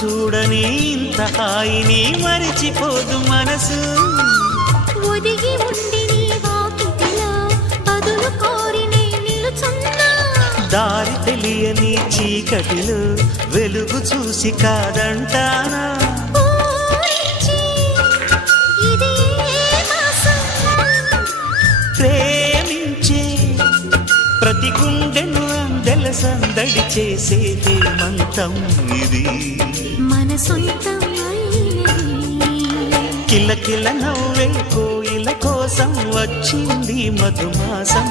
చూడని ఇంత హాయిని మరిచిపోదు మనసు. ఒదిగి ఉండి నీ వాకిటిలో బదులు కోరి నే నిలుచున్నా. దారి తెలియని చీకటిలో వెలుగు చూసి కాదంటానా. ప్రేమించే ప్రతి గుండెను అందెల సందడి చేసే హేమంతం ఇది. మన సొంతం కిల కిల నవ్వే కోయిల కోసం వచ్చింది మధుమాసం.